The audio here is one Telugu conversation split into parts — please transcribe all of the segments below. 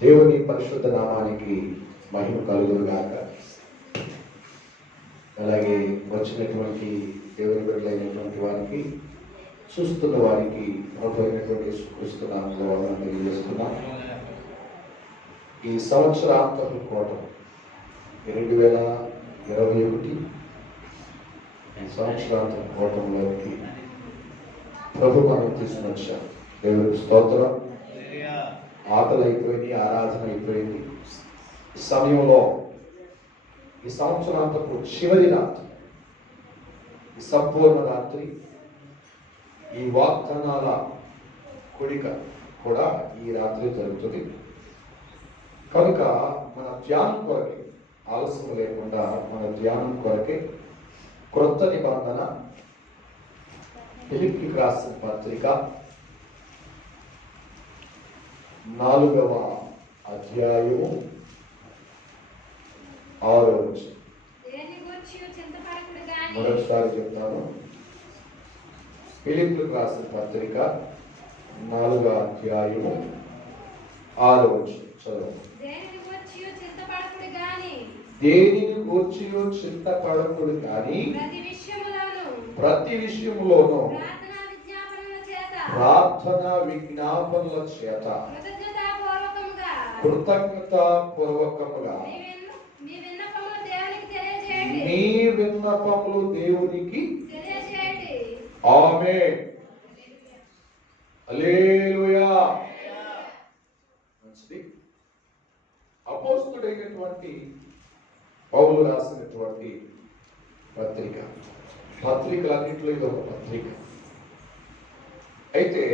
దేవుని పరిశుద్ధ నామానికి మహిమ కలుగునుగాక. అలాగే వచ్చినటువంటి దేవుని బిడ్డలైనటువంటి వారికి, చూస్తున్న వారికి ప్రభు అయినటువంటి యేసుక్రీస్తు నామములో వందనాలు తెలియజేస్తున్నాం. ఈ సంవత్సరాంతపు కోటం 2021 ఈ సంవత్సరాంతపు కోటంలోకి ప్రభు మనం తీసుకుని వచ్చాం. దేవునికి స్తోత్రం. ఆటలు అయిపోయింది, ఆరాధన అయిపోయింది. ఈ సమయంలో ఈ సంవత్సరాంతపు చివరి రాత్రి, ఈ సంపూర్ణ రాత్రి, ఈ వాగ్దానాల కూడిక కూడా ఈ రాత్రి జరుగుతుంది. కనుక మన ధ్యానం కొరకే, ఆలస్యం లేకుండా మన ధ్యానం కొరకే క్రొత్త నిబంధన ఫిలిప్పీయులకు రాసిన పత్రిక 4వ అధ్యాయము 6వ వచనం. మరొకసారి చెప్తాను. ఫిలిప్పీయులకు రాసిన పత్రిక 4వ అధ్యాయము 6వ వచనం చదవండి. దేనిని గూర్చియో చింతపడకుడు కానీ ప్రతి విషయములోనూ ప్రార్థన విజ్ఞాపనల చేత కృతజ్ఞతాపూర్వకముగా మీ విన్నపములు దేవునికి ఆమేన్. హల్లెలూయా. మంచిది. అపోస్తలుడైనటువంటి పౌలు రాసినటువంటి పత్రికలన్నింటిలో ఇది ఒక పత్రిక. అయితే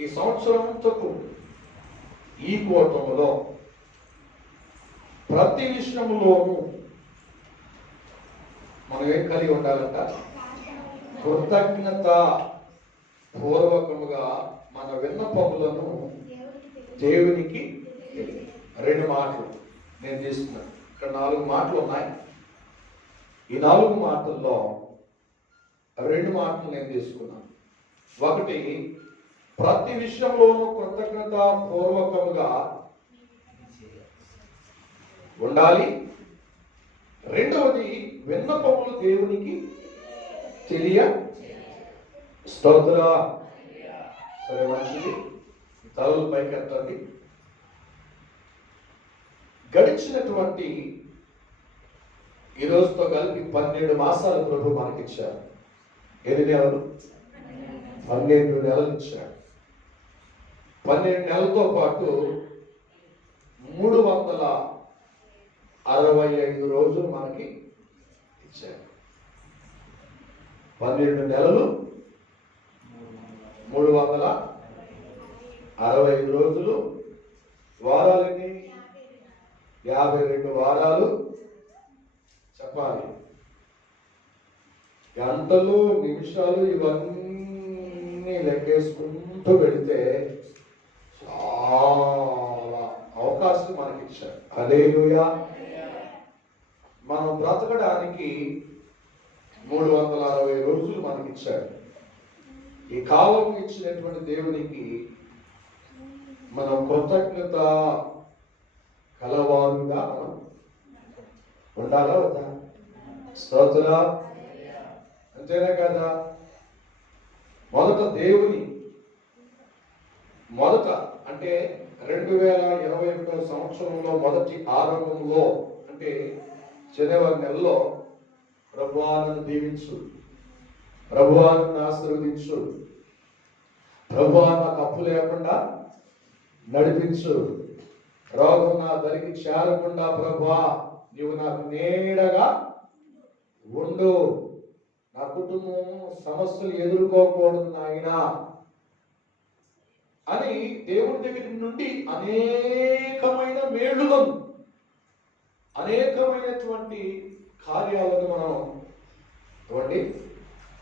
ఈ సంవత్సరంతో ఈ కోటములో ప్రతి విషయంలోనూ మనం ఏం కలిగి ఉండాలంట? కృతజ్ఞత పూర్వకముగా మన విన్నపములను దేవునికి. 2 మాటలు నేను తీసుకున్నాను. ఇక్కడ 4 మాటలు ఉన్నాయి. ఈ 4 మాటల్లో 2 మాటలు నేను తీసుకున్నాను. ఒకటి, ప్రతి విషయంలోనూ కృతజ్ఞత పూర్వకముగా ఉండాలి. రెండవది, విన్నపములు దేవునికి తెలియ. స్తోత్ర. సరే, మంచిది. తలలు పైకెత్తండి. గడిచినటువంటి ఈ రోజుతో కలిపి 12 మాసాలు ప్రభు మనకిచ్చారు. ఎన్ని నెలలు? 12 నెలలు ఇచ్చాడు. 12 నెలలతో పాటు 365 రోజులు మనకి ఇచ్చాడు. 12 నెలలు 365 రోజులు. వారాలకి 52 వారాలు. చెప్పాలి. గంటలు, నిమిషాలు ఇవన్నీ లెక్కేసుకుంటూ వెళితే చాలా అవకాశం మనకి ఇచ్చారు. హల్లెలూయా. మనం బ్రతకడానికి 360 రోజులు మనకి ఇచ్చాడు. ఈ కాలం ఇచ్చినటువంటి దేవునికి మనం కృతజ్ఞత కలవారుగా మనం ఉండాలా వద్దా? స్తోత్ర. అంతేనా కదా? మొదట అంటే 2021 సంవత్సరంలో మొదటి ఆరంభంలో, అంటే జనవరి నెలలో, ప్రభువా నన్ను దీవించు, ప్రభువా నన్ను ఆశీర్వదించు, ప్రభువా నాకు అప్పు లేకుండా నడిపించు, రోగం నా దరికి చేరకుండా ప్రభువా నీవు నాకు నీడగా ఉండు, నా కుటుంబం సమస్యలు ఎదుర్కోకూడదు నాయనా అని దేవుడి దగ్గర నుండి అనేకమైన మేలులను, అనేకమైనటువంటి కార్యాలను మనం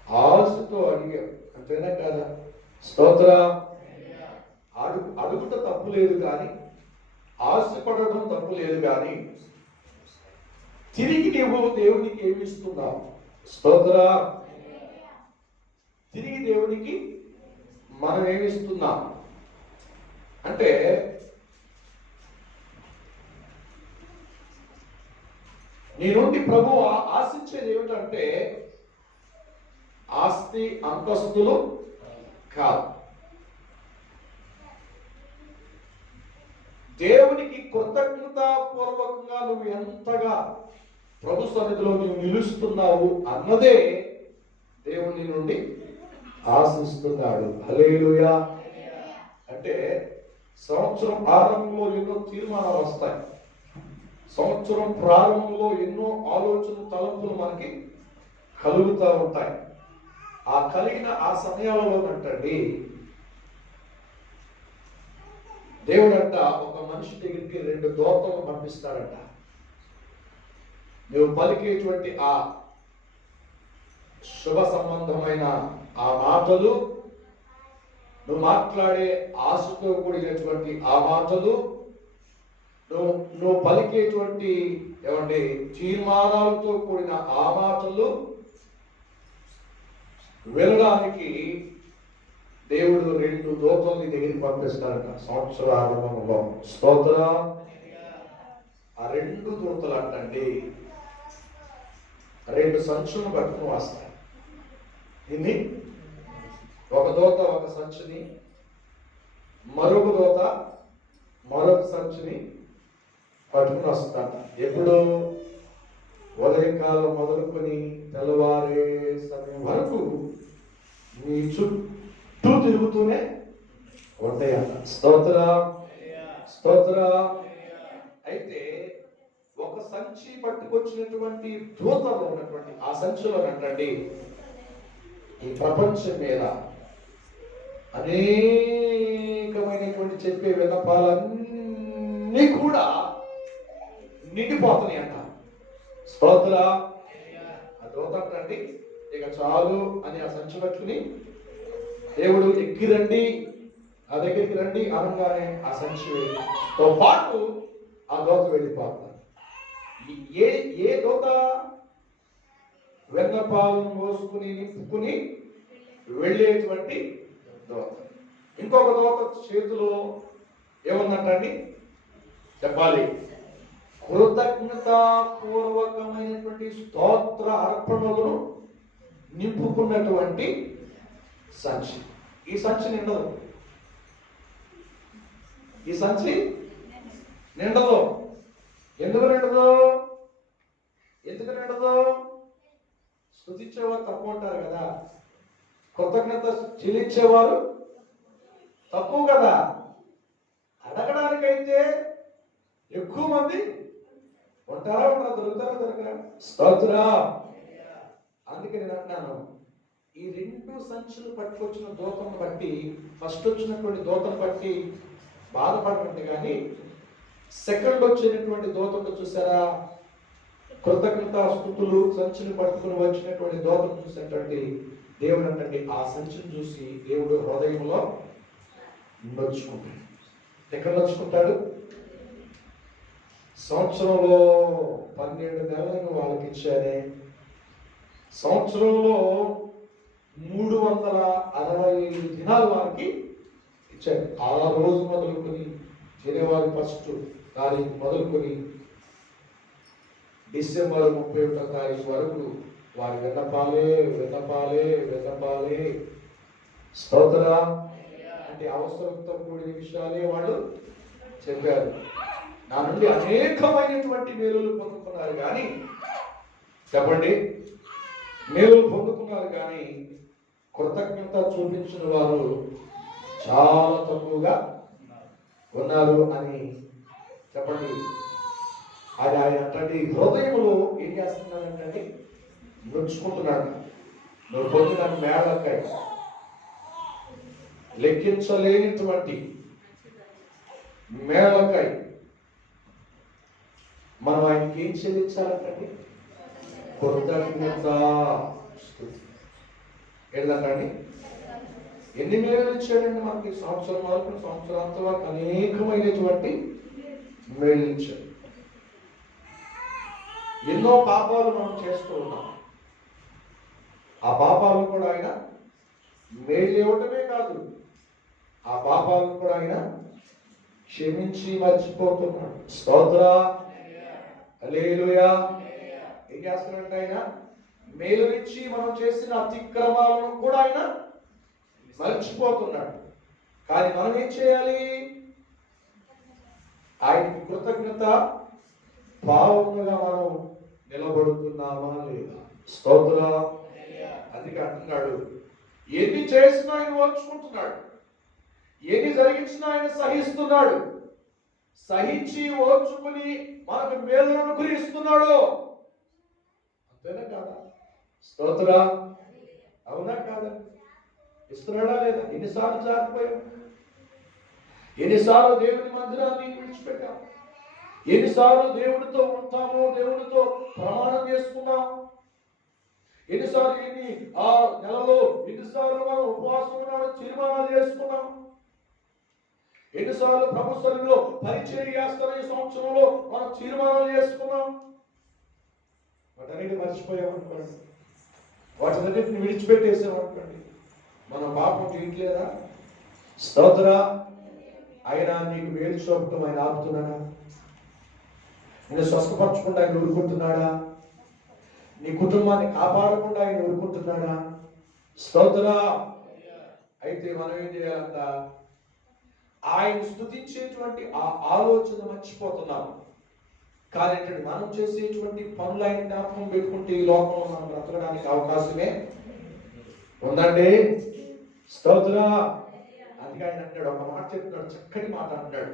ఆశతో అడిగాం. అంతేనా కదా? స్తోత్ర. అడుగుట తప్పు లేదు కానీ, ఆశపడడం తప్పు లేదు కానీ, తిరిగి నువ్వు దేవునికి ఏమిస్తున్నావు? స్తోత్ర. తిరిగి దేవునికి మనం ఏమిస్తున్నాం అంటే నీ నుండి ప్రభు ఆశించేది ఏమిటంటే ఆస్తి అంతస్తులు కాదు. దేవునికి కృతజ్ఞతాపూర్వకంగా నువ్వు ఎంతగా ప్రభు సన్నిధిలో నువ్వు నిలుస్తున్నావు అన్నదే దేవుని నుండి ఆశిస్తున్నాడు. హల్లెలూయా. అంటే సంవత్సరం ఆరంభంలో ఎన్నో తీర్మానాలు వస్తాయి. సంవత్సరం ప్రారంభంలో ఎన్నో ఆలోచన తలంపులు మనకి కలుగుతూ ఉంటాయి. ఆ కలిగిన ఆ సమయాలలోనంటండి దేవుడంట ఒక మనిషి దగ్గరికి 2 దూతలను పంపిస్తాడంట. నువ్వు పలికేటువంటి ఆ శుభ సంబంధమైన ఆ మాటలు, నువ్వు మాట్లాడే ఆశతో కూడినటువంటి ఆ మాటలు, నువ్వు పలికేటువంటి ఏమంటే తీర్మానాలతో కూడిన ఆ మాటలు వినడానికి దేవుడు 2 దూతల్ని దగ్గరికి పంపిస్తారంట సంవత్సర ఆరంభంలో. స్తోత్రం. ఆ 2 దూతలు అంటండి 2 సంచులను పట్టుకుని వస్తాయి. ఇన్ని ఒక దూత ఒక సంచుని, మరొక దూత మరొక సంచుని పట్టుకుని వస్తాడు. ఎప్పుడు ఉదయకాలం మొదలుకొని తెల్లవారే సమయం వరకు నీ చుట్టూ తిరుగుతూనే ఉంటాయంట. స్తోత్ర స్తోత్ర. అయితే ఒక సంచి పట్టుకొచ్చినటువంటి దూతలో ఉన్నటువంటి ఆ సంచిలో అంటండి ఈ ప్రపంచం మీద అనేకమైనటువంటి చెప్పే విన్నపాలన్నీ కూడా నిండిపోతున్నాయి అంట. స్తోత్ర. ఆ దూత అంటండి ఇక చాలు అని ఆ సంచి పట్టుకుని దేవుడు ఎక్కిరండి ఆ దగ్గరికి రండి అనగానే ఆ సంచితో పాటు ఆ దూత వెళ్ళిపోతారు. ఏ దూత వెన్నపాలను మోసుకుని నింపుకుని వెళ్ళేటువంటి దూత. ఇంకొక దూత చేతిలో ఏముందంటండి చెప్పాలి, కృతజ్ఞతాపూర్వకమైనటువంటి స్తోత్ర అర్పణలను నింపుకున్నటువంటి సంచి. ఈ సంచి నిండదు. ఈ సంచి నిండదు. ఎందుకు నిండదు? స్తుతించేవారు తక్కువ ఉంటారు కదా, కృతజ్ఞత చెల్లించేవారు తక్కువ కదా. అడగడానికైతే ఎక్కువ మంది ఉంటారా దొరకరా? స్తోత్రం. అందుకే నేను అంటున్నాను, ఈ 2 సంచులు పట్టుకొచ్చిన దూతను బట్టి, ఫస్ట్ వచ్చినటువంటి దూతను బట్టి బాధపడకండి, కానీ సెకండ్ వచ్చినటువంటి దూతను చూసారా, కృతజ్ఞత స్థుతులు సంచిని పట్టుకుని వచ్చినటువంటి దూతను చూసినటువంటి దేవుడు అంటే ఆ సంచిని చూసి దేవుడు హృదయంలో నొచ్చుకుంటాడు. ఎక్కడ నొచ్చుకుంటాడు? సంవత్సరంలో 12 నెలలను వాళ్ళకి ఇచ్చానే, సంవత్సరంలో 365 దినాలు వారికి ఇచ్చాడు. ఆ రోజు మొదలుకొని జనవరి 1 తారీఖు మొదలుకొని డిసెంబర్ 31 తారీఖు వరకు వారి విన్నపాలే. స్తోత్ర. అంటే అవసరంతో కూడిన విషయాలే వాళ్ళు చెప్పారు. నా నుండి అనేకమైనటువంటి మేలులు పొందుకున్నారు కానీ, చెప్పండి, మేలులు పొందుకున్నారు కానీ కృతజ్ఞత చూపించిన వారు చాలా తక్కువగా ఉన్నారు అని చెప్పండి. అది ఆయన అంటే హృదయంలో ఏం చేస్తున్నాడంటే నొచ్చుకుంటున్నాడు. నువ్వు పొందిన మేళకై లెక్కించలేనటువంటి మేళకై మనం ఆయనకి ఏం చెల్లించాలంటే కృతజ్ఞత. ఏంటండి ఎన్ని మేలు ఇచ్చాడండి మనకి? సంవత్సరం వరకు, సంవత్సరాంత వరకు అనేకమైనటువంటి మేలు ఇచ్చాడు. ఎన్నో పాపాలు మనం చేస్తూ ఉన్నాం. ఆ పాపాలను కూడా ఆయన మేలు ఇవ్వటమే కాదు, ఆ పాపాలను కూడా ఆయన క్షమించి మర్చిపోతున్నాడు. స్తోత్ర. హల్లెలూయా. చేస్తాడంటే ఆయన మేలునిచ్చి మనం చేసిన అతిక్రమాలను కూడా ఆయన మర్చిపోతున్నాడు. కానీ మనం ఏం చేయాలి? ఆయనకి కృతజ్ఞత భావముగా మనం నిలబడుతున్నామా లేదా? స్తోత్రం. అందుకే అంటున్నాడు, ఎన్ని చేసినా ఆయన ఓర్చుకుంటున్నాడు, ఎన్ని జరిగించినా ఆయన సహిస్తున్నాడు. సహించి ఓర్చుకుని మనకు మేలును గురిస్తున్నాడు. అంతేనా కాదా? స్తోత్ర. అవునా కాదా? ఇస్తున్నాడా లేదా? ఎన్నిసార్లు జారిపోయాం, ఎన్నిసార్లు దేవుని మందిరాన్ని విడిచిపెట్టాం, ఎన్నిసార్లు దేవుడితో ఉంటాము, దేవుడితో ప్రమాణం చేసుకున్నాం, ఎన్నిసార్లు ఆ నెలలో ఎన్నిసార్లు మనం ఉపవాసం ఉన్నాడు తీర్మానాలు చేసుకున్నాం, ఎన్నిసార్లు ప్రభు సన్నిధిలో పరిచయం చేస్తున్న ఈ సంవత్సరంలో మనం తీర్మానాలు చేసుకున్నాం. వాటన్నిటిని మర్చిపోయామనుకోండి, వాటన్నిటిని విడిచిపెట్టేసామనుకోండి, మనం పాపం చేయట్లేదా? స్తోత్ర. ఆయన నీకు మేలు చూపటం ఆయన ఆపుతున్నాడా? నేను స్వస్థపరచకుండా ఆయన ఊరుకుంటున్నాడా? నీ కుటుంబాన్ని కాపాడకుండా ఆయన ఊరుకుంటున్నాడా? స్తోత్ర. అయితే మనం ఏం చేయాలంట? ఆయన స్తుతించేటువంటి ఆ ఆలోచన మర్చిపోతున్నాం. కానీ మనం చేసేటువంటి పనులు ఆయన జ్ఞాపకం పెట్టుకుంటే ఈ లోకంలో మనం బ్రతకడానికి అవకాశమే ఉందండి. స్తోత్ర. అందుకే ఆయన అంటాడు, ఒక మాట చెప్తున్నాడు, చక్కటి మాట అంటాడు,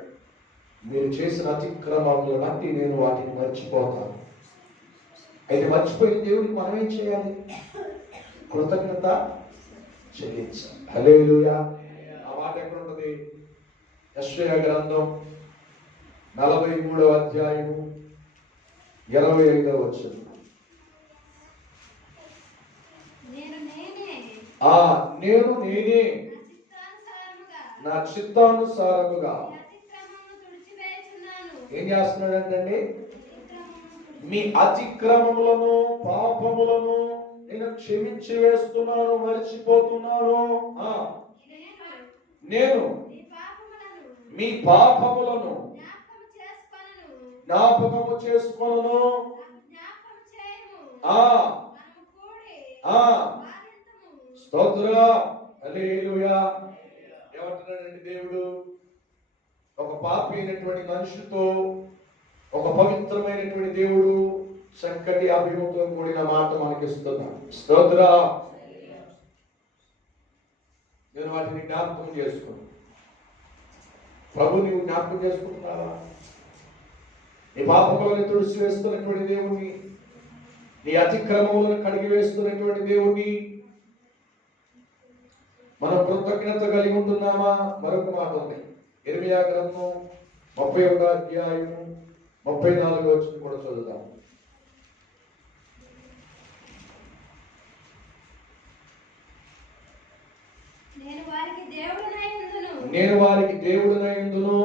మీరు చేసిన అతిక్రమాలను బట్టి నేను వాటిని మర్చిపోతాను. అయితే మర్చిపోయిన దేవుడికి మనం ఏం చేయాలి? కృతజ్ఞత చెల్లించాలి. హల్లెలూయా. ఆ మాట ఎక్కడ ఉన్నది? యెషయా గ్రంథం 43వ అధ్యాయము 25వ వచనం. నేను నేనే నా చిత్తానుసారముగా ఏం చేస్తున్నాడంటే, మీ అతిక్రమములను పాపములను నేను క్షమించి వేస్తున్నాను, మర్చిపోతున్నాను. నేను మీ పాపములను జ్ఞాపకము చేసుకొనును. స్తోత్ర. హల్లెలూయా. ఏమంటున్నాడండి దేవుడు? ఒక పాపి అయినటువంటి మనిషితో ఒక పవిత్రమైనటువంటి దేవుడు చక్కటి అభిముఖంతో కూడిన మాట మనకిస్తున్నాడు. స్తోత్ర. నేను వాటిని జ్ఞాపకం చేసుకున్నాను. ప్రభు నీవు జ్ఞాపకం చేసుకుంటున్నావా? నీ పాపములను తుడిచి వేస్తున్నటువంటి దేవుని, నీ అతిక్రమములను కడిగి వేస్తున్నటువంటి దేవుని మనం కృతజ్ఞత కలిగి ఉంటున్నామా? మరొక మాట ఉంది, ఇర్మియా గ్రంథం 31వ అధ్యాయము 34వ వచనం కూడా చదువుదాం. నేను వారికి దేవుడునైందును,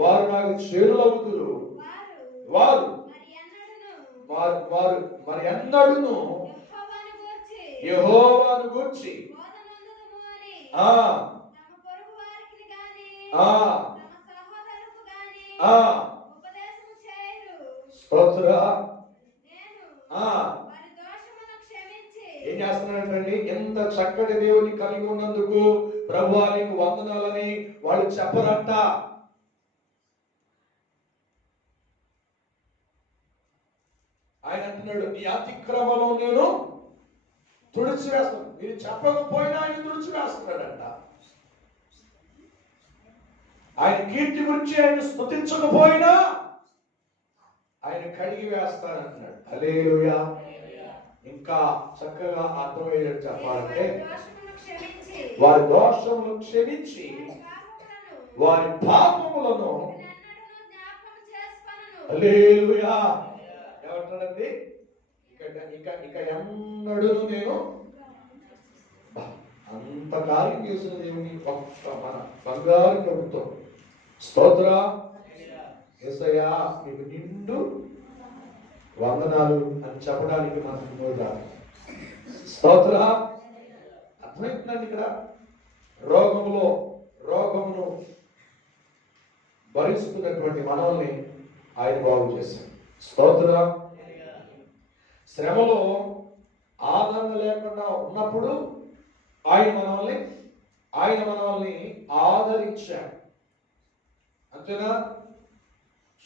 వారు నాకు చేరులవుదురు. వారు మరి ఎన్నడును యెహోవాను గూర్చి స్తోత్ర. ఏం చేస్తున్నాడంటే, ఎంత చక్కటి దేవుని కలిగి ఉన్నందుకు ప్రభువా నీకు వందనాలని వాళ్ళు చెప్పరంట. ఆయన అంటున్నాడు, నీ అతిక్రమలో నేను తుడిచివేస్తాను. మీరు చెప్పకపోయినా ఆయన తుడిచివేస్తున్నాడంట. ఆయన కీర్తి గురించి ఆయన స్తుతించకపోయినా ఆయన కడిగి వేస్తానంటున్నాడు. హల్లెలూయా. ఇంకా చక్కగా అర్థమయ్యేది చెప్పాలంటే, వారి దోషములను క్షమించి వారి పాపములను హల్లెలూయా ఏమంటాడండి? ఇక ఎన్నడూ నేను అంత కార్యం చేసిన దేవుని ఒక్క మన బంగారు ప్రభుత్వం. స్తోత్ర. యేసయ్యా మీకు నిండు వందనాలు అని చెప్పడానికి మనకు నోరాదు. స్తోత్ర. అర్థమవుతుందండి? ఇక్కడ రోగమును భరిస్తున్నటువంటి మనల్ని ఆయన బాగు చేశాడు. స్తోత్ర. శ్రమలో ఆదరణ లేకుండా ఉన్నప్పుడు ఆయన మనల్ని ఆదరించాడు. అంతేనా?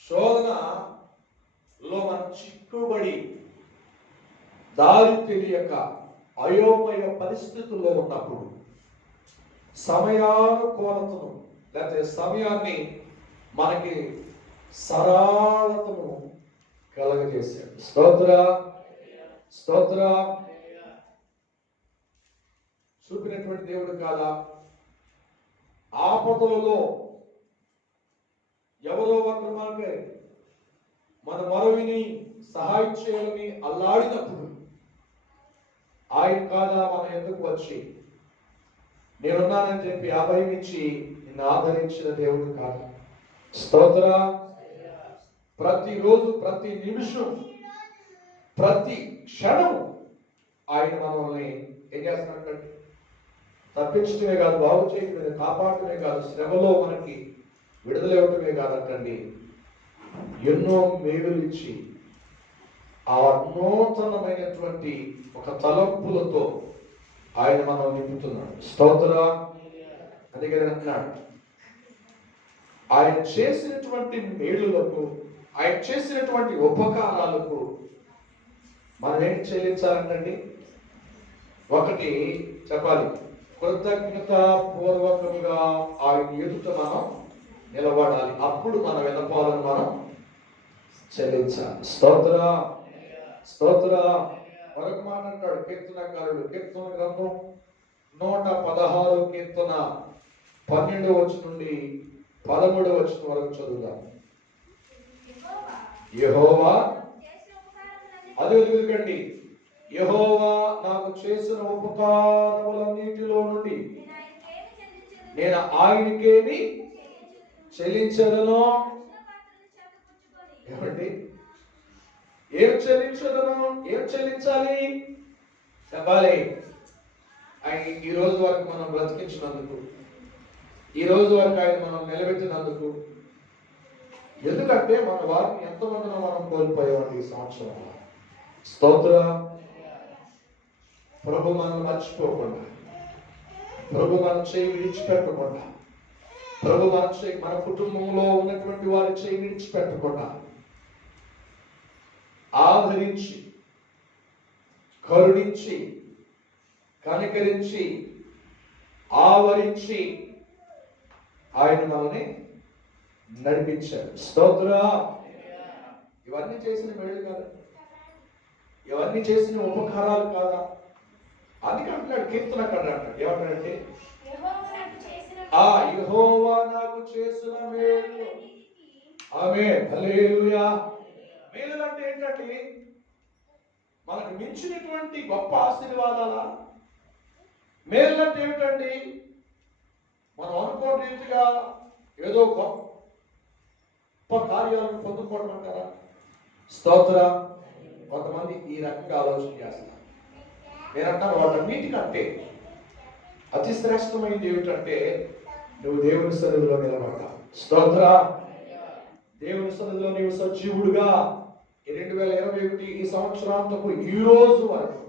శోధనలో మనం చిక్కుబడి దారి తెలియక అయోమయ పరిస్థితుల్లో ఉన్నప్పుడు సమయానుకూలతను లేకపోతే సమయాన్ని మనకి సరళతను కలగజేశాడు. స్తోత్ర చూపినటువంటి దేవుడు కాదా? ఆపదలలో ఎవరో ఒకరు మనకి మన మరవిని సహాయం చేయాలని అల్లాడినప్పుడు ఆయన కాదా మన ఎందుకు వచ్చి నేనున్నానని చెప్పి అభయం ఇచ్చి నిన్ను ఆదరించిన దేవుడు కాదు? స్తోత్ర. ప్రతిరోజు, ప్రతి నిమిషం, ప్రతి క్షణం ఆయన మనల్ని ఏం చేస్తున్నాడంటే తప్పించడమే కాదు, బాగు చేయడమే, కాపాడటమే కాదు, శ్రమలో మనకి విడుదల ఇవ్వటమే కాదంటండి, ఎన్నో మేలులు ఇచ్చి ఆ నూతనమైనటువంటి ఒక తలంపులతో ఆయన మనం నింపుతున్నాడు. స్తోత్ర. అందుకని అంటున్నాడు, ఆయన చేసినటువంటి మేలులకు, ఆయన చేసినటువంటి ఉపకారాలకు మనం ఏం చెల్లించాలంటండి? ఒకటి చెప్పాలి, కృతజ్ఞత పూర్వకంగా ఆయన ఎదుట మనం నిలబడాలి. అప్పుడు మన విన్నపాలను మనం చెల్లించాలి. స్తోత్ర. మరొక మాట అంటాడు కీర్తనకారుడు, కీర్తన గ్రంథం 116 కీర్తన 12వ వచనం నుండి 13వ వచనం వరకు చదువుదాం. యెహోవా, అది వెలుగుకండి, యెహోవా నాకు చేసిన ఉపకారములన్నిటిలో నుండి నేను ఆయనకేమి చెల్లించదను. ఏమండి? ఏం చెల్లించాలి చెప్పాలి. ఆయన ఈ రోజు వరకు మనం బ్రతికించినందుకు, ఈ రోజు వరకు ఆయన మనం నిలబెట్టినందుకు. ఎందుకంటే మన వారిని ఎంతమందినో మనం కోల్పోయామండి ఈ సంవత్సరం. స్తోత్ర. ప్రభు మనం మర్చిపోకుండా, ప్రభు మనం చేయి విడిచిపెట్టకుండా, ప్రభు మన కుటుంబంలో ఉన్నటువంటి వారి చేయి విడిచిపెట్టకుండా ఆదరించి, కరుణించి, కనికరించి, ఆవరించి ఆయన మనల్ని నడిపించాడు. స్తోత్ర. ఇవన్నీ చేసిన మేలు కాదా? ఇవన్నీ చేసిన ఉపకారాలు కాదా? అందుకే అంటున్నాడు కీర్తనకారుడు, అంటాడు ఏమంటాడంటే, యెహోవా నాకు చేసిన మేలు. ఆమేన్, హల్లెలూయా. మేలు అంటే ఏంటంటే మనకు మించినటువంటి గొప్ప ఆశీర్వాదాలా? మేలు అంటే ఏమిటండి? మనం అనుకోని రీతిగా ఏదో గొప్ప కార్యాలను పొందుకోవడం అంటారా? స్తోత్ర. కొంతమంది ఈ రకంగా ఆలోచన చేస్తారు. నేనంటాను వాటన్నిటికంటే అతి శ్రేష్టమైనది ఏమిటంటే నువ్వు దేవుని సన్నిధిలో నిలబడ్డా. స్తోత్ర. దేవుని సన్నిధిలో నీవు సజీవుడుగా 2021 ఈ సంవత్సరాంతకు ఈ రోజు వరకు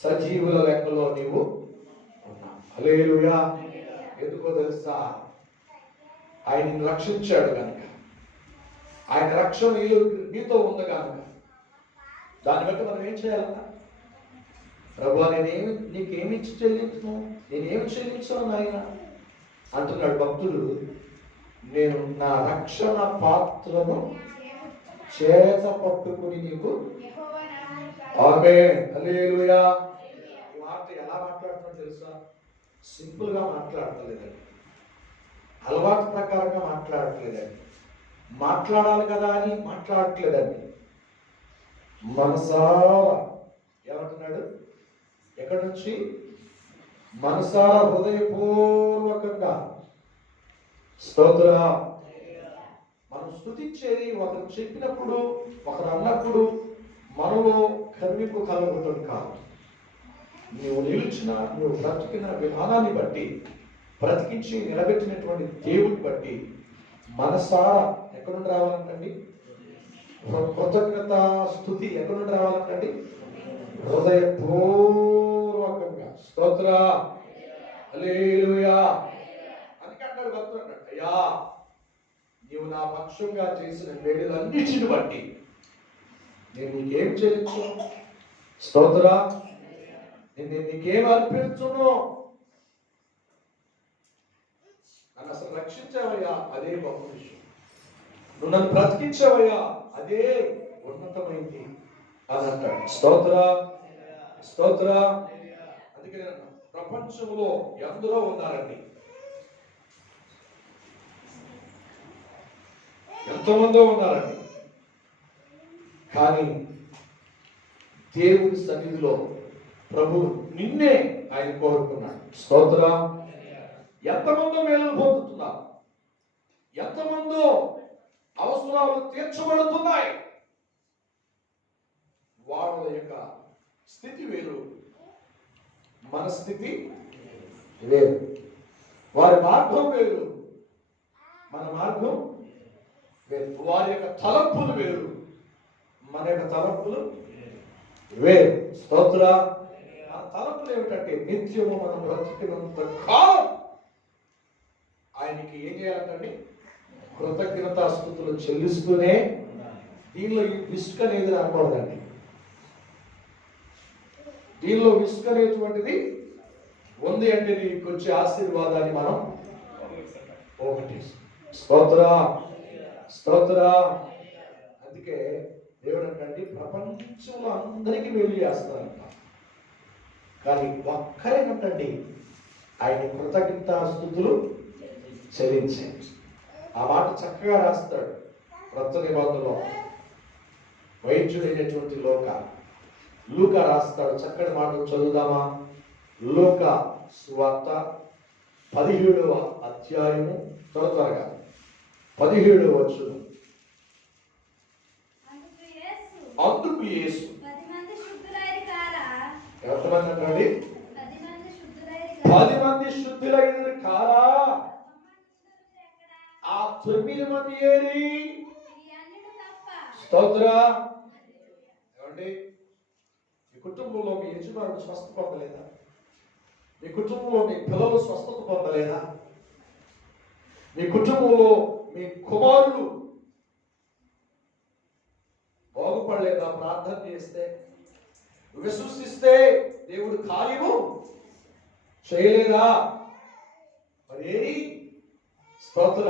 సజీవుల లెక్కలో నీవు ఉన్నావు. హల్లెలూయా. ఎందుకో తెలుసా? ఆయన రక్షించాడు కనుక, ఆయన రక్షణ నీతో ఉంది కనుక. దాన్ని బట్టి మనం ఏం చేయాలన్నా, ప్రభువా నీకేమి చెల్లించను, నేనేమి చెల్లించాను నాయన అంటున్నాడు భక్తుడు. నేను నా రక్షణ పాత్రను చేత పట్టుకుని నీకు. ఆమేన్, హల్లెలూయా. ఈ మాట ఎలా మాట్లాడుతున్నా తెలుసా? సింపుల్ గా మాట్లాడతలేదండి, అలవాటు ప్రకారంగా మాట్లాడట్లేదండి, మాట్లాడాలి కదా అని మాట్లాడట్లేదండి. మనసారా ఏమంటున్నాడు? ఎక్కడి నుంచి? మనసారా, హృదయపూర్వకంగా. స్తోత్ర. మనం స్తుతించేది ఒకరు చెప్పినప్పుడు, ఒకరు అన్నప్పుడు మనలో కర్మింపు కలుగుతుంది కాదు. నీవు నిలిచిన, నువ్వు బ్రతికిన విధానాన్ని బట్టి, బ్రతికించి నిలబెట్టినటువంటి దేవుని బట్టి మనసారా ఎక్కడుండి రావాలంటండి? కృతజ్ఞత స్తుతి ఎక్కడి నుండి రావాలంటండి? హృదయపూర్వకంగా. స్తోత్ర, హల్లెలూయా. అందుకే అంటాడు భక్తుడు, అన్నాడు, అయ్యా నీవు నా పక్షంగా చేసిన మేలులన్నిటిని బట్టి నేను నీకేం చేయొచ్చు? స్తోత్ర, నేను నీకేం అర్పించును? నన్ను అసలు రక్షించావయ్యా, అదే గొప్ప విషయం. నువ్వు నన్ను బ్రతికించావయ్యా, అదే ఉన్నతమైంది అని అంటాడు. స్తోత్ర, స్తోత్ర. అందుకే ప్రపంచంలో ఎందరో ఉన్నారండి, ఎంతోమందో ఉన్నారండి, కానీ దేవుడి సన్నిధిలో ప్రభు నిన్నే ఆయన కోరుకున్నాడు. స్తోత్ర. ఎంతమందో మేలు పొందుతున్నారు, ఎంతమందో అవసరాలు తీర్చబడుతున్నాయి. వాళ్ళ యొక్క స్థితి వేరు, మన స్థితి వేరు. వారి మార్గం వేరు, మన మార్గం వేరు. వారి యొక్క తలంపులు వేరు, మన యొక్క తలంపులు వేరు. స్తోత్ర. ఆ తలంపులు ఏమిటంటే నిత్యము మనం బ్రతికినంత కాలం ఆయనకి ఏం చేయాలంటే కృతజ్ఞతాస్తుతులు చెల్లిస్తూనే. దీనిలో విసుక అనేది రాకూడదండి. దీనిలో విసుక అనేటువంటిది ఉంది అంటే నీకు వచ్చే ఆశీర్వాదాన్ని మనం ఒకటి. స్తోత్ర, స్తోత్ర. అందుకే దేవుడు అంటే ప్రపంచంలో అందరికీ మేలు చేస్తారంట, కానీ ఒక్కరేనంటండి ఆయన కృతజ్ఞతాస్తుతులు చెల్లించండి. ఆ మాట చక్కగా రాస్తాడు క్రొత్త నిబంధనలో వైద్యుడైనటువంటి లూకా రాస్తాడు. చక్కటి మాటలు చదువుదామా? లూకా సువార్త 17వ అధ్యాయము, త్వరగా 17వ వచనం. అందుకు యేసు ఎంతమంది అంటారండి? 10 మంది శుద్ధులైన కారా? ఆ 9 మంది ఏరి? స్తోత్ర. ఏమండి, మీ కుటుంబంలో మీ యజమానుడు స్వస్థత పొందలేదా? మీ కుటుంబంలో మీ పిల్లలు స్వస్థత పొందలేదా? మీ కుటుంబంలో మీ కుమారులు బాగుపడలేదా? ప్రార్థన చేస్తే, విశ్వసిస్తే దేవుడు కార్యము చేయలేదా? మరి స్తోత్ర.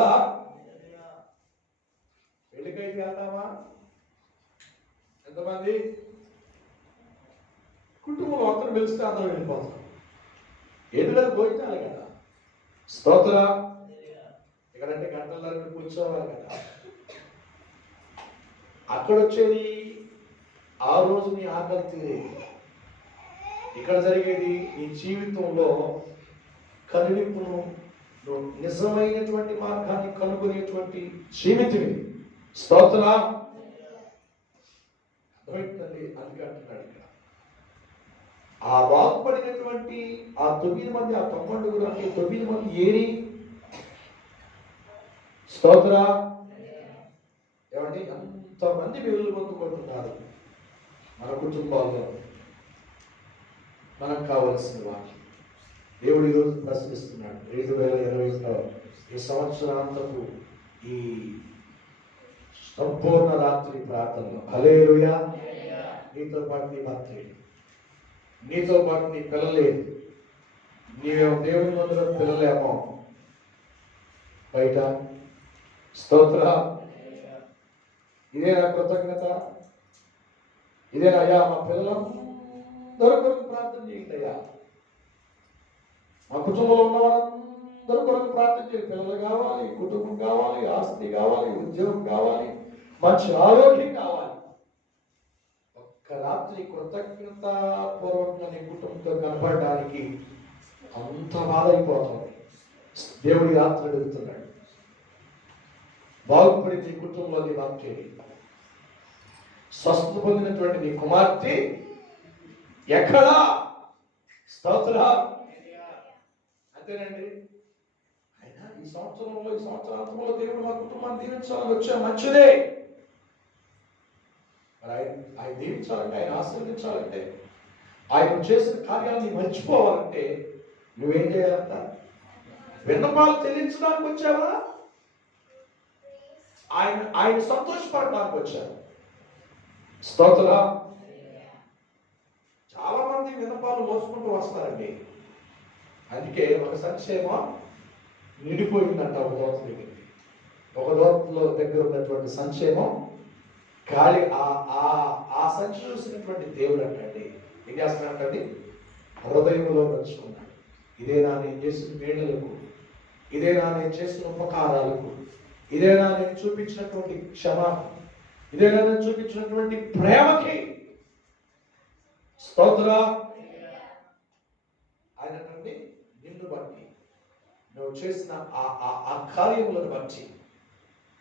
పెళ్ళికైతే వెళ్తామా? ఎంతమంది కుటుంబంలో ఒక్కరు పిలిస్తే అందరూ వెళ్ళిపోతాం. ఎందుకంటే భోజనాలు కదా. స్తోత్ర. ఇక్కడంటే గంటల కూర్చోవాలి కదా. అక్కడ వచ్చేది ఆ రోజు నీ ఆకలి తీరేది. ఇక్కడ జరిగేది నీ జీవితంలో కనువిప్పును, నిజమైనటువంటి మార్గాన్ని కనుగొనేటువంటి జీవితం. స్తోత్ర. అర్థమైందండి? అందుకే అంటున్నాడు ఇక్కడ ఆ బాగుపడినటువంటి ఆ 9 మంది, ఆ 9 మంది ఏరి? స్తోత్ర. ఏమండి, ఎంతమంది మేలు పొందుకుంటున్నారు మన కుటుంబాల్లో. మనకు కావలసిన వాటి దేవుడు ఈరోజు ప్రశ్నిస్తున్నాడు. 2020లో ఈ సంవత్సరాంతపు ఈ సంపూర్ణ రాత్రి ప్రార్థనలో హల్లెలూయా. నీతో పాటు నీ భర్త, నీతో పాటు నీ పిల్లలే. నీవేమో దేవుని ముందు పిల్లలేమో బయట. స్తోత్ర. ఇదేనా కృతజ్ఞత? ఇదేనా? అయ్యా మా పిల్లలందరూ కొరకు ప్రార్థన చేయండి అయ్యా. మా కుటుంబంలో ఉన్న వాళ్ళందరూ కొరకు ప్రార్థన చేయండి. పిల్లలు కావాలి, కుటుంబం కావాలి, ఆస్తి కావాలి, ఉద్యోగం కావాలి, మంచి ఆరోగ్యం కావాలి. ఒక్క రాత్రి కృతజ్ఞత పూర్వకంగా నీ కుటుంబంతో కనపడడానికి అంత బాధ అయిపోతుంది. దేవుడి రాత్రి అడుగుతున్నాడు, బాగుపడి నీ కుటుంబంలో నీ భక్తి, స్వస్థ పొందినటువంటి నీ కుమార్తె ఎక్కడా? స్తోత్ర. అంతేనండి. అయినా ఈ సంవత్సరాంతంలో దేవుడు మా కుటుంబాన్ని దీవించాలని వచ్చా మంచిదే. మరి ఆయన దీవించాలంటే, ఆయన ఆశీర్వదించాలంటే, ఆయన చేసిన కార్యాన్ని మర్చిపోవాలంటే నువ్వేం చేయాలంట? విన్నపాలు చెల్లించడానికి వచ్చావా? ఆయన సంతోషపడడానికి వచ్చారు. స్తోత్ర. చాలా మంది విన్నపాలు మోసుకుంటూ వస్తారండి. అందుకే ఒక సంక్షేమం నిండిపోయిందంట ఒక దోత దగ్గరికి. ఒక దోతలో దగ్గర ఉన్నటువంటి సంక్షేమం ఖాళీ. ఆ సంచి చూసినటువంటి దేవుడు అంటండి ఏం చేస్తున్నాడంటండి? హృదయంలో నడుచుకున్నాడు. ఇదేనా నేను చేసిన మేడలకు, ఇదేనా నేను చేసిన ఉపకారాలకు, ఇదేనా నేను చూపించినటువంటి క్షమాపణ, ఇదేనా నేను చూపించినటువంటి ప్రేమకి. స్తోత్ర. ఆయన అండి నిన్ను బట్టి, నువ్వు చేసిన ఆ కార్యములను బట్టి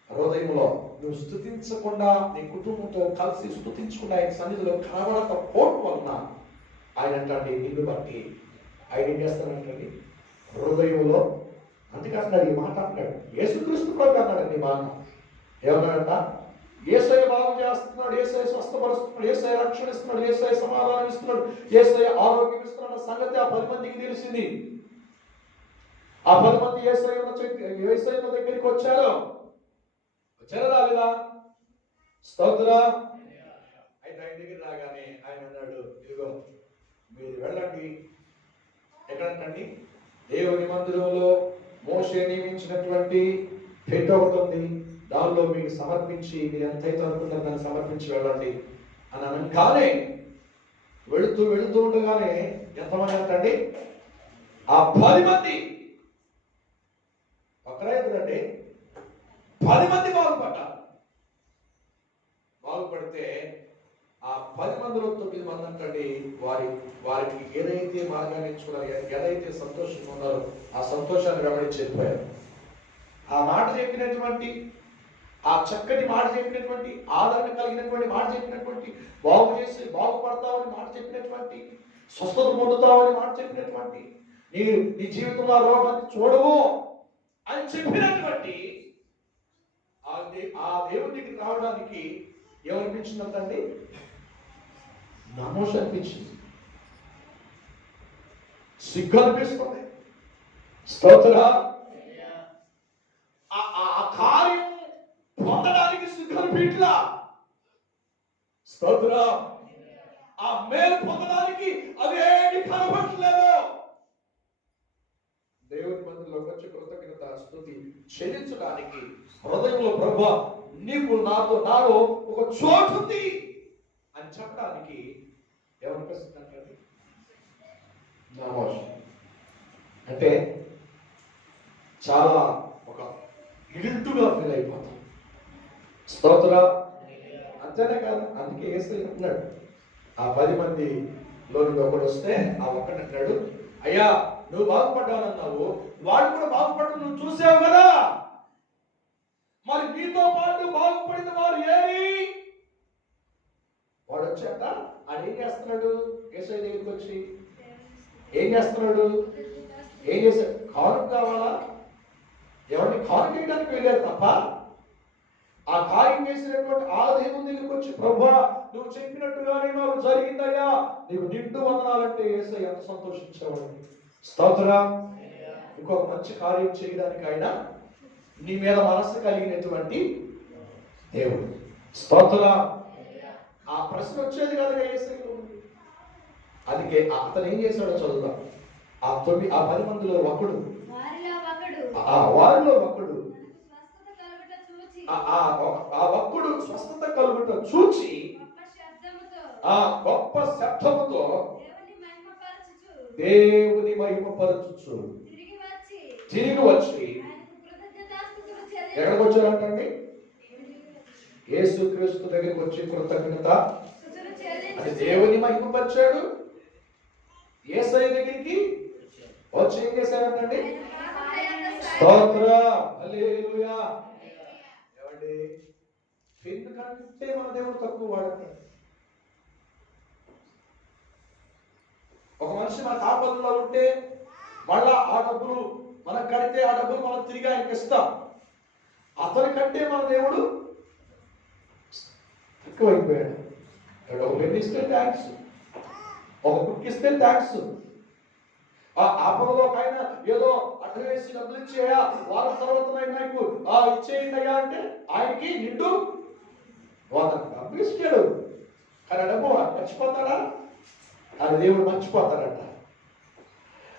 హృదయంలో నువ్వు స్తుతించకుండా, నీ కుటుంబంతో కలిసి స్తుతించకుండా ఆయన సన్నిధిలో కనబడకపోవడం వలన ఆయన అంటండి నిన్ను బట్టి ఆయన ఏం చేస్తానంటండి? హృదయంలో. అందుకంటున్నాడు ఈ మాట అంటాడు. యేసుక్రీస్తు ప్రభు అన్నాడండి ఈ మాట. ఏమన్నాడంట? యేసయ్య బాగు చేస్తున్నాడు, యేసయ్య స్వస్థపరుస్తున్నాడు, యేసయ్య రక్షణ ఇస్తున్నాడు, యేసయ్య సమాధానం ఇస్తున్నాడు, యేసయ్య ఆరోగ్యం ఇస్తున్నాడు సంగతి ఆ 10 మందికి తెలిసింది. ఆ 10 మంది యేసయ్య దగ్గరికి వచ్చారు. రాలేదా? స్తోత్ర. అయితే ఆయన దగ్గర రాగానే ఆయన అన్నాడు, ఇదిగో మీరు వెళ్ళండి. ఎక్కడంటండి? దేవుని మందిరంలో మోషే నియమించినటువంటి పెట్టె ఒకటి ఉంది, దానిలో మీకు సమర్పించి మీరు ఎంతైతే అనుకున్నారో దాన్ని సమర్పించి వెళ్ళండి అని అనగానే వెళుతూ ఉండగానే ఎంతమంది అంటండి? ఆ 10 మంది ఒక్కరైతుందండి 10 మంది బాగుపడ్డారు. బాగుపడితే ఆ 10 మందిలో 9 మంది అంటండి వారికి ఏదైతే మార్గాన్ని ఎంచుకున్నారో, ఏదైతే సంతోషంగా ఉన్నారో ఆ సంతోషాన్ని వెంబడించి వెళ్ళిపోయారు. ఆ మాట చెప్పినటువంటి, ఆ చక్కటి మాట చెప్పినటువంటి, ఆదరణ కలిగినటువంటి మాట చెప్పినటువంటి, బాగుపడతావని మాట చెప్పినటువంటి, స్వస్థత పొందుతావని మాట చెప్పినటువంటి, నీ జీవితంలో ఆ రోగాన్ని చూడవు అని చెప్పినటువంటి ఆ దేవుడికి రావడానికి ఏమనిపించిందంటండి? నమోష అనిపించింది, సిగ్గు అనిపిస్తుంది. స్తోత్ర. ఆ కార్యం పొందడానికి సిగ్గు అనిపించలా. స్తోత్ర. ఆ మేలు పొందడానికి అవేమి కనబడలేదు. దేవుని మందిరంలోకి వచ్చి కృతజ్ఞత స్తుతి చెల్లించడానికి హృదయంలో ప్రభువా నీకు నాలో ఒక చోటు ఉంది అని చెప్పడానికి ఏమనిపిస్తుందంటే నమోషం అంటే చాలా ఒక గిల్టుగా ఫీల్ అయిపోతాం. స్తోత్ర. అంతేనే కాదు, అందుకే యేసయ్య అంటున్నాడు, ఆ 10 మందిలోని ఒకడు వస్తే ఆ ఒక్కడు అంటాడు, అయ్యా నువ్వు బాగుపడ్డావన్నావు, వాడు కూడా బాగుపడ్డా నువ్వు చూసావు కదా, మరి నీతో పాటు బాగుపడిన వారు ఏరి? వాడు వచ్చాక ఆయన ఏం చేస్తున్నాడు? యేసయ్య దగ్గరికి వచ్చి ఏం చేస్తున్నాడు? ఏం చేశాడు? కానుక కావాలా? ఎవరిని కానుక చేయడానికి వెళ్ళారు తప్ప ఆ కార్యం చేసినటువంటి ఆ దేవుని దగ్గరికి వచ్చి ప్రభువా నువ్వు చెప్పినట్టుగానే నాకు జరిగిందయ్యా, నీకు నిండు వందనాలంటే యేసయ్య ఎంత సంతోషించేవాడు. స్తోత్ర. ఇంకొక మంచి కార్యం చేయడానికి ఆయన నీ మీద మనస్సు కలిగినటువంటి దేవుడు. స్తోత్ర. ఆ ప్రశ్న వచ్చేది కదా యేసయ్యలో. అందుకే అతను ఏం చేశాడో చదువుదాం. ఆ 10 మందిలో ఒకడు, వారిలో ఒకడు ఆ ఒక్కడు స్వస్థత కలుగుట చూచి ఆ గొప్ప శబ్దముతో దేవుని మహిమపరచుచు తిరిగి వచ్చి ఎక్కడికి వచ్చారంటండి? యేసుక్రీస్తు దగ్గరికి వచ్చి కృతజ్ఞత అంటే దేవుని మహిమపరిచాడు. యేసయ్య దగ్గరికి వచ్చి ఏం చేశారంటండి? స్తోత్ర. హల్లెలూయా. ఏమండి, ఎందుకంటే మన దేవుడు తక్కువ వాడతాడు. ఒక మనిషి మన ఆపదలో ఉంటే మళ్ళా ఆ డబ్బులు మనం కడితే ఆ డబ్బులు మనం తిరిగి ఆయనకి ఇస్తాం. అతని కంటే మన దేవుడు ఎక్కువైపోయాడు. ఒక పెన్ ఇస్తే థ్యాంక్స్, ఒక బుక్ ఇస్తే థ్యాంక్స్. ఆ ఆపదలో ఆయన ఏదో అడ్డు వేసి డబ్బులు ఇచ్చేయా, వారం తర్వాత నాకు ఇచ్చేయండి అయ్యా అంటే ఆయనకి నిండు డబ్బులు ఇచ్చాడు. కానీ డబ్బు మర్చిపోతాడా? అది దేవుడు మర్చిపోతాడట.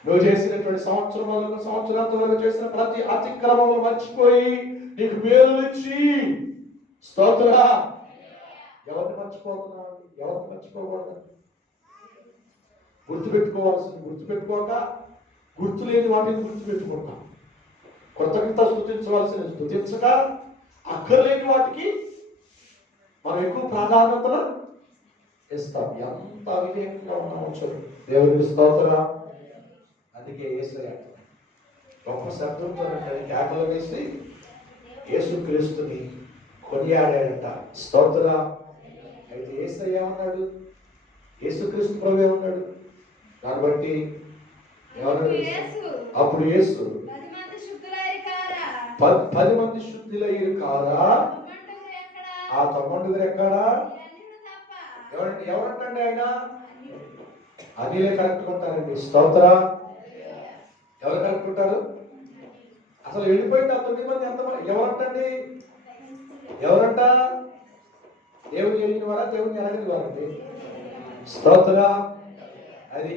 నువ్వు చేసినటువంటి సంవత్సరాంతంలో చేసిన ప్రతి అతిక్రమము మర్చిపోయి నీకు మేలు ఇచ్చి స్తోత్రా. ఎవరిని మర్చిపోతున్నావు? ఎవరిని మర్చిపోకూడదు? గుర్తుపెట్టుకోవాల్సింది గుర్తుపెట్టుకోక, గుర్తులేని వాటిని గుర్తుపెట్టుకోక, కృతజ్ఞత స్తుతించవలసిన స్తుతించక, అక్కర్లేని వాటికి మనం ఎక్కువ ప్రాధాన్యతను ఇస్తాం. ఎంత అవివేకంగా ఉన్నామో చూడండి. దేవునికి స్తోత్రం. అందుకే యేసయ్య గొప్ప శబ్దంతో కేకలు వేసి యేసుక్రీస్తుని కొనియాడాడంట. స్తోత్రం. అయితే యేసయ్య ఏమన్నాడు? యేసుక్రీస్తు ప్రభు ఏమన్నాడు? దాన్ని బట్టి ఏమన్నాడు? అప్పుడు యేసు 10 మంది శుద్ధులయ్యారు కారా? ఆ 9 ఎక్కడా? ఎవరంటండి ఆయన? అనిలే కరెక్ట్ ఉంటారండి. స్తోత్ర. ఎవరు కరెక్ట్ ఉంటారు? అసలు వెళ్ళిపోయింది ఆ 9 మంది ఎంతమంది? ఎవరంటండి? ఎవరంట? దేవుని ఎరిగిన వారా, దేవుని ఎరగని వారండి? స్తోత్ర. అది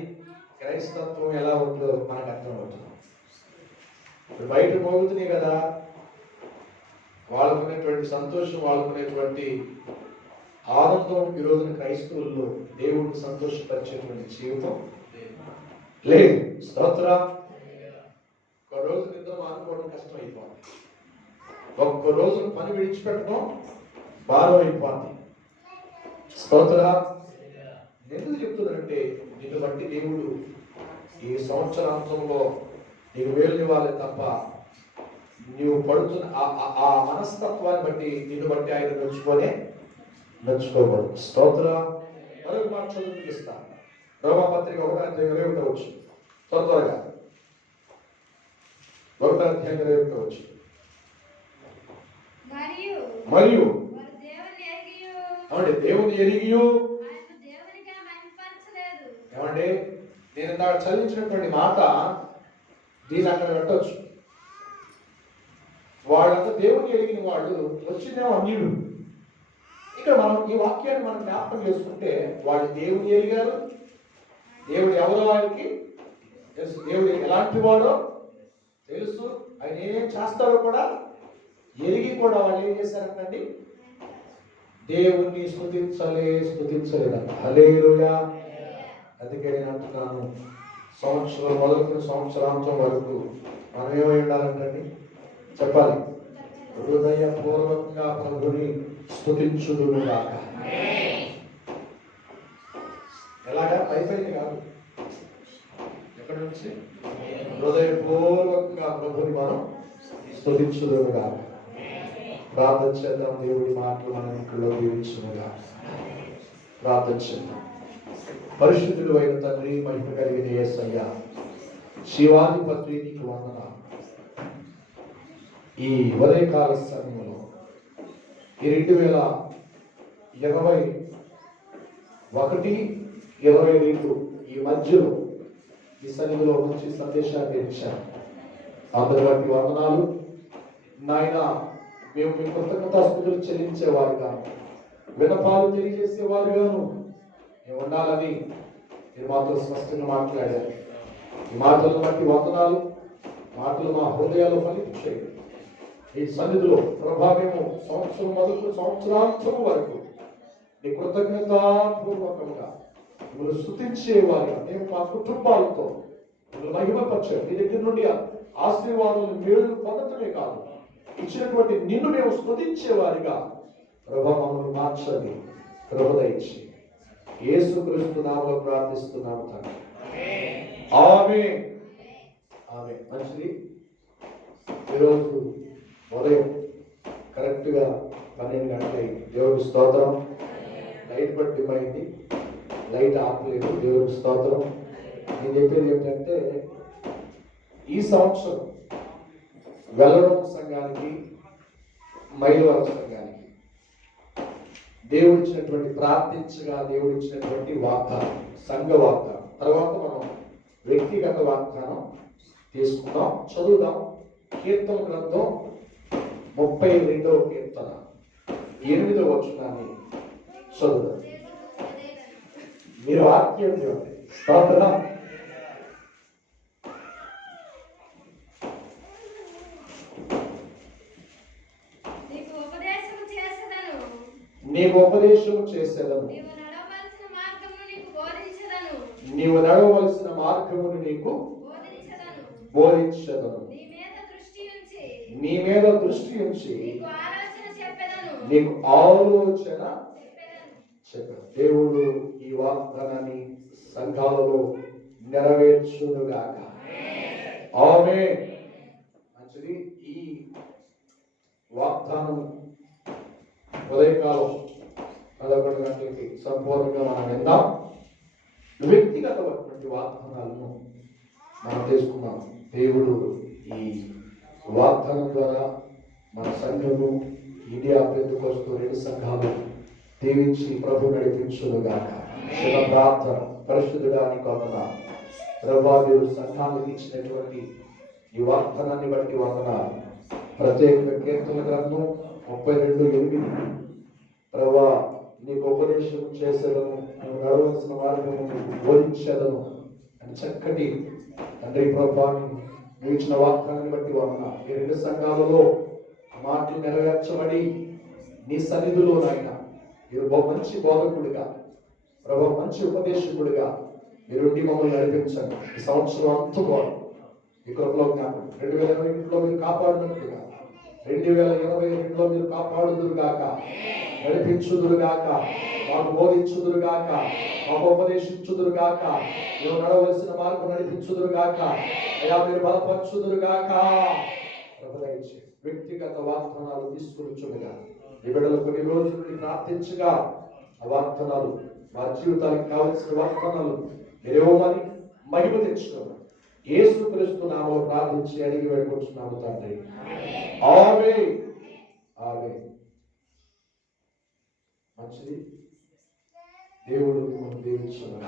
క్రైస్తత్వం ఎలా ఉందో మనకు అర్థమవుతుంది. ఇప్పుడు బయట పోగుతున్నాయి కదా, వాళ్ళకునేటువంటి సంతోషం, వాళ్ళకునేటువంటి ఆనందం ఈ రోజున క్రైస్తవుల్లో దేవుడిని సంతోషపరిచేటువంటి జీవితం లేదు. స్తోత్ర. ఒక రోజు నిద్ర మానుకోవడం కష్టం అయిపోతుంది. ఒక్క రోజు పని విడిచిపెట్టడం భారం అయిపోతుంది. స్తోత్ర. ఎందుకు చెప్తున్నానంటే నిన్ను బట్టి దేవుడు ఈ సంవత్సరాంతంలో నీకు వేలునివ్వాలి తప్ప నీవు పడుతున్న ఆ మనస్తత్వాన్ని బట్టి నిన్ను బట్టి ఆయన నడుచుకోకూడదు. స్తోత్ర. మరొక మాట చదువుకిస్తా. రోమాపత్రిక 1:21 త్వరగా 1:21 మరియు దేవుని ఎరిగియు ఏమండి, నేను ఇందాక చదివించినటువంటి మాట దీని అక్కడ పెట్టవచ్చు. వాళ్ళంతా దేవుని ఎరిగిన వాళ్ళు, వచ్చిందేమో అన్యుడు. ఇక్కడ మనం ఈ వాక్యాన్ని మనం జ్ఞాపకం చేసుకుంటే వాళ్ళు దేవుని ఎరిగారు. దేవుడు ఎవరో ఆయనకి తెలుసు. దేవుడు ఎలాంటి వాడో తెలుసు. ఆయన ఏం చేస్తారో కూడా ఎరిగి కూడా వాళ్ళు ఏం చేశారంటండి? దేవుణ్ణి స్తుతించలేదంట. హల్లెలూయా. అందుకే నేను అంటున్నాను, సంవత్సరం మొదలుకుని సంవత్సరాంతం వరకు మనం ఏమై ఉండాలంటండి? చెప్పాలి. హృదయపూర్వకంగా ప్రభుని స్తుతించుదురుగాక. ఎలాగా? పైపైకి కాదు, ఎక్కడి నుంచి? హృదయపూర్వకంగా ప్రభుని మనం స్తుతించుదురుగాక. ప్రార్థన చేద్దాం. దేవుడి మాటలు మనం ఇంట్లో దీవించునుగా. ప్రార్థన చేద్దాం. పరిశుద్ధుడు అయిన తండ్రి, మహిమ కలిగిన యేసయ్య, శివాధిపతి నీకు వందనాలు. ఈ ఉదయకాల సమయంలో ఈ 2021-22 ఈ మధ్యలో ఈ సన్నిధిలో మంచి సందేశాన్ని ఇచ్చారు. అందరి బట్టి వందనాలు నాయన. మేము మీ కృతజ్ఞతాస్తుతులు చెల్లించేవారుగా, విన్నపాలు తెలియజేసేవారుగాను మేము ఉండాలని మీరు మాతో స్పష్టంగా మాట్లాడారు. ఈ మాటలను బట్టి వందనాలు. మాటలు మా హృదయాలు ఫలించాయి. ఈ సన్నిధిలో ప్రభావము సంవత్సరం మొదలు సంవత్సరాంతం వరకు నీ కృతజ్ఞతాపూర్వకంగా మిమ్మల్ని స్తుతించేవారుగా మేము మా కుటుంబాలతో మిమ్మల్ని మహిమపరచారు. మీ దగ్గర నుండి ఆశీర్వాదాలు మేలు పొందటమే కాదు, ఇచ్చినటువంటి నిన్ను మేము స్తుతించేవారిగా ప్రభావమును మార్చని కృప దయచి యేసుక్రీస్తు నామములో ప్రార్థిస్తున్నాము తండ్రి. ఆమేన్. ఆమేన్. మంచిది. ఈరోజు ఉదయం కరెక్ట్గా 12 గంటలైంది. దేవుడి స్తోత్రం. లైట్ పట్టి అయింది, లైట్ ఆపలేదు. దేవుడి స్తోత్రం. నేను చెప్పేది ఏంటంటే ఈ సంవత్సరం వెల్లడం సంఘానికి, మైలవరం సంఘానికి దేవుడిచ్చినటువంటి ప్రార్థించగా దేవుడిచ్చినటువంటి వాగ్దానం, సంఘ వాగ్దానం. తర్వాత మనం వ్యక్తిగత వాగ్దానం తీసుకుందాం, చదువుదాం. కీర్తన గ్రంథం 32వ కీర్తన 8వ వచనాన్ని చదువుదాం. మీరు వాక్యం స్తోత్రం. నీకు ఉపదేశం చేసేదను, నీవు నడవలసిన మార్గమును నీకు బోధించదను. నీ మీద దృష్టి ఉంచి నీకు ఆలోచన చెప్పాను. దేవుడు ఈ వాగ్దానాన్ని సంఘాలలో నెరవేర్చునుగాక. ఆమేన్. మంచిది. ఈ వాగ్దానం ఉదయకాలం 11 గంటలకి సంపూర్ణంగా మనం విందాం. వ్యక్తిగతమైనటువంటి వాగ్దానాలను మనం తీసుకున్నాం. దేవుడు ఈ వాగ్దానం ద్వారా మన సంఘము, ఇండియా పెంతెకోస్తు 2 సంఘాలు దీవించి ప్రభు నడిపించునుగాక. శుభ ప్రార్థన. పరిశుద్ధుడా నీకు వందనాలు ప్రభువా, దేవుడు సంఘానికి ఇచ్చినటువంటి ఈ వాగ్దానాన్ని బట్టి వందనాలు. ప్రత్యేక కీర్తన గ్రంథం 32:8 ప్రభువా, నీకు ఉపదేశం చేసేదను, నువ్వు నడవలసిన మార్గము నీకు బోధించేదను అని చక్కటి తండ్రి ప్రభువా నువ్వు ఇచ్చిన వాగ్దానాన్ని బట్టి వందనాలు. ఈ 2 సంఘాలలో మాటలు నెరవేర్చబడి నీ సన్నిధిలో నాయన మీరు మంచి బోధకుడిగా ప్రభు, మంచి ఉపదేశకుడిగా మీరుండి మమ్మల్ని నడిపించండి. ఈ సంవత్సరం అంతా కూడా ఈ కృపలో జ్ఞాపకం 2021లో మీరు కాపాడినట్టుగా 2022లో మీరు కాపాడుదురుగాక, నడిపించుదురుగాక, మాకు బోధించుదురుగాక, మాకు ఉపదేశించుదురుగాక, మీరు నడవలసిన మార్గం నడిపించుదురుగాక, అయా మీరు బలపరచుదురుగాక. ప్రభుదయచే వ్యక్తిగత వాగ్దానాలు తీసుకొచ్చుగా ఈ బిడ్డలు కొన్ని రోజుల నుండి ప్రార్థించగా ఆ వాగ్దానాలు మా జీవితానికి కావలసిన వాగ్దానాలు మీరేమని మహిమ తెచ్చుకోవాలి. యేసుక్రీస్తు నామములో ప్రార్థించి అడిగి వేడుకుంటున్నాము తండ్రి. ఆమేన్. ఆమేన్. మంచిది. దేవుడు మిమ్మల్ని దీవించును.